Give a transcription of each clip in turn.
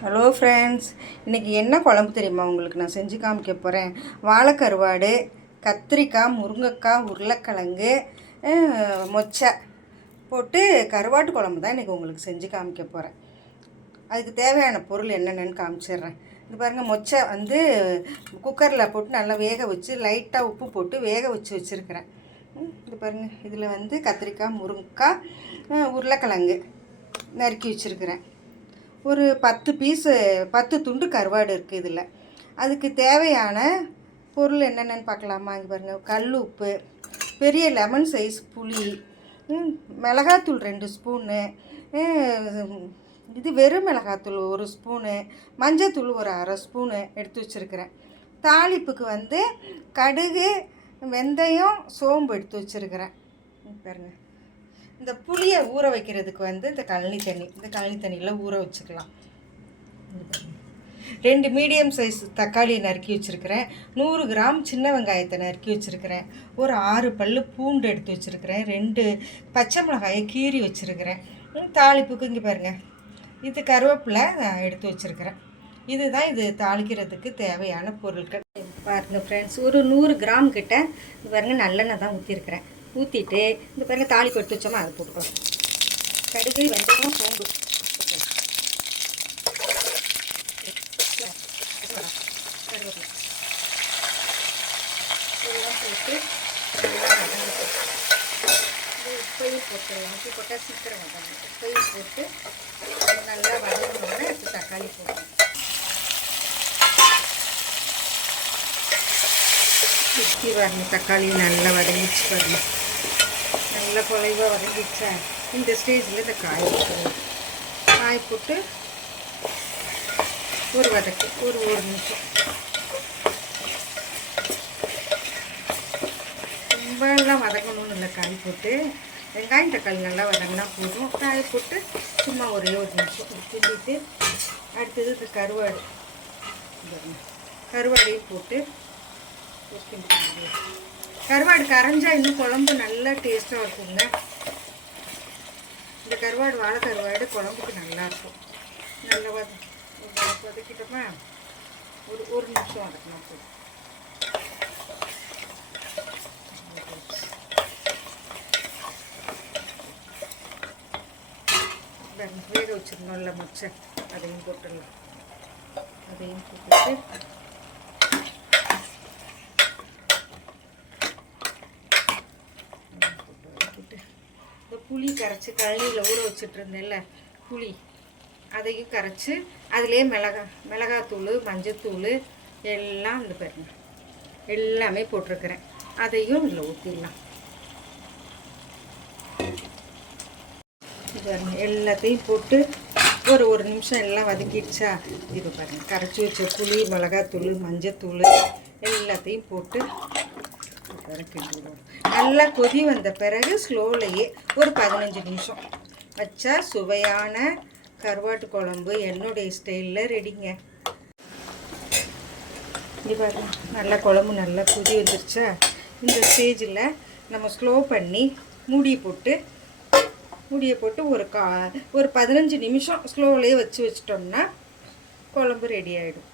Hello friends, இன்றைக்கி என்ன குழம்பு தெரியுமா உங்களுக்கு நான் செஞ்சு காமிக்க போகிறேன். வாழைக்கருவாடு, கத்திரிக்காய், முருங்கைக்காய், உருளைக்கிழங்கு, மொச்சை போட்டு கருவாட்டு குழம்பு தான் இன்றைக்கி உங்களுக்கு செஞ்சு காமிக்க போகிறேன். அதுக்கு தேவையான பொருள் என்னென்னு காமிச்சிடுறேன். இது பாருங்கள், மொச்சை வந்து குக்கரில் போட்டு நல்லா வேக வச்சு லைட்டாக உப்பு போட்டு வேக வச்சு வச்சுருக்கிறேன். இது பாருங்கள், இதில் வந்து கத்திரிக்காய், முருங்கைக்காய், உருளைக்கிழங்கு நறுக்கி வச்சுருக்கிறேன். ஒரு 10 துண்டு கருவாடு இருக்குது இதில். அதுக்கு தேவையான பொருள் என்னென்னு பார்க்கலாமா? இங்கே பாருங்கள், கல் உப்பு, பெரிய லெமன் சைஸ் புளி, மிளகாத்தூள் 2 ஸ்பூனு, இது வெறும் மிளகாத்தூள் 1 ஸ்பூனு, மஞ்சத்தூள் ஒரு அரை ஸ்பூனு எடுத்து வச்சுருக்கிறேன். தாளிப்புக்கு வந்து கடுகு, வெந்தயம், சோம்பு எடுத்து வச்சுருக்கிறேன். பாருங்கள், இந்த புளியை ஊற வைக்கிறதுக்கு வந்து இந்த கழனி தண்ணியில் ஊற வச்சுக்கலாம். 2 மீடியம் சைஸ் தக்காளி நறுக்கி வச்சுருக்கிறேன். 100 கிராம் சின்ன வெங்காயத்தை நறுக்கி வச்சுருக்கிறேன். ஒரு 6 பல் பூண்டு எடுத்து வச்சுருக்கிறேன். 2 பச்சை மிளகாயை கீறி வச்சுருக்கிறேன். தாளிப்புக்கு இங்கே பாருங்கள், இது கருவேப்பிலை எடுத்து வச்சுருக்கிறேன். இதுதான் இது தாளிக்கிறதுக்கு தேவையான பொருட்கள். பாருங்கள் ஃப்ரெண்ட்ஸ், ஒரு 100 கிராம் கிட்ட இது பாருங்கள் நல்லெண்ணெய் தான் ஊற்றிருக்கிறேன். ஊற்றிட்டு இந்த பாருங்கள் தாளிப்பு எடுத்து வச்சோமா அதை போட்டுக்கலாம். கடுகு, வெந்தயம், சோம்பு கருவேப்பிலை எல்லாம் போட்டு உப்பையும் போட்டுடலாம். உப்பு போட்டால் சீக்கிரம் வதங்கணும். உப்பையும் போட்டு நல்லா வதங்கினோடனே எடுத்து தக்காளி போடணும். சுற்றி வரணும். தக்காளி நல்லா வதங்கிச்சு வரணும். நல்லா குலைவாக வதங்கிச்சா இந்த ஸ்டேஜில் இந்த காய் போட்டுருவோம். காய் போட்டு ஒரு வதக்கு ஒரு நிமிஷம். ரொம்பலாம் வதக்கணும்னு இல்லை. காய் போட்டு வெங்காயம் தக்காளி நல்லா வதங்கினா போதும். காயை போட்டு சும்மா ஒரே ஒரு நிமிஷம் கிண்டிட்டு அடுத்தது இந்த கருவாடையும் போட்டு கருவாடு கரைஞ்சா இன்னும் குழம்பு நல்லா டேஸ்ட்டாக இருக்குங்க. இந்த கருவாடு, வாழை கருவாடு குழம்புக்கு நல்லாயிருக்கும். நல்லா வதக்கிட்டோமா ஒரு நிமிஷம் வதக்கினா போதும். வேக வச்சுருந்தோம்ல மொச்சை, அதையும் போட்டுடலாம். அதையும் போட்டுட்டு புளி கரைச்சி கழனியில் ஊற வச்சுட்டு இருந்தேன்ல புளி, அதையும் கரைச்சி அதிலே மிளகாத்தூள், மஞ்சத்தூள் எல்லாம் இந்த பாருங்க எல்லாமே போட்டிருக்கிறேன். அதையும் இதில் ஊற்றிடலாம். எல்லாத்தையும் போட்டு ஒரு நிமிஷம் எல்லாம் வதக்கிடுச்சா, இது பாருங்கள் கரைச்சி வச்ச புளி, மிளகாத்தூள், மஞ்சத்தூள் எல்லாத்தையும் போட்டு நல்லா கொதி வந்த பிறகு ஸ்லோலையே ஒரு 15 நிமிஷம் வச்சா சுவையான கருவாட்டு குழம்பு என்னுடைய ஸ்டைலில் ரெடிங்க. இங்கே பாருங்க, நல்லா குழம்பு நல்லா கொதி வந்துருச்சா, இந்த ஸ்டேஜில் நம்ம ஸ்லோ பண்ணி மூடியை போட்டு ஒரு 15 நிமிஷம் ஸ்லோவிலே வச்சிட்டோம்னா குழம்பு ரெடி ஆகிடும்.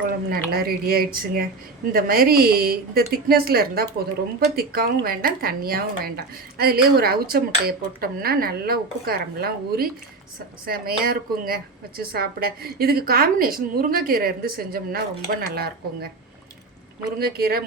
குழம்பு நல்லா ரெடி ஆகிடுச்சுங்க. இந்த மாதிரி இந்த திக்னஸில் இருந்தால் போதும். ரொம்ப திக்காகவும் வேண்டாம், தண்ணியாகவும் வேண்டாம். அதுலேயே ஒரு அவிச்ச முட்டையை போட்டோம்னா நல்லா உப்பு காரம்லாம் ஊறி செமையாக இருக்குங்க வச்சு சாப்பிட. இதுக்கு காம்பினேஷன் முருங்கைக்கீரை இருந்து செஞ்சோம்னா ரொம்ப நல்லா இருக்குங்க. முருங்கைக்கீரை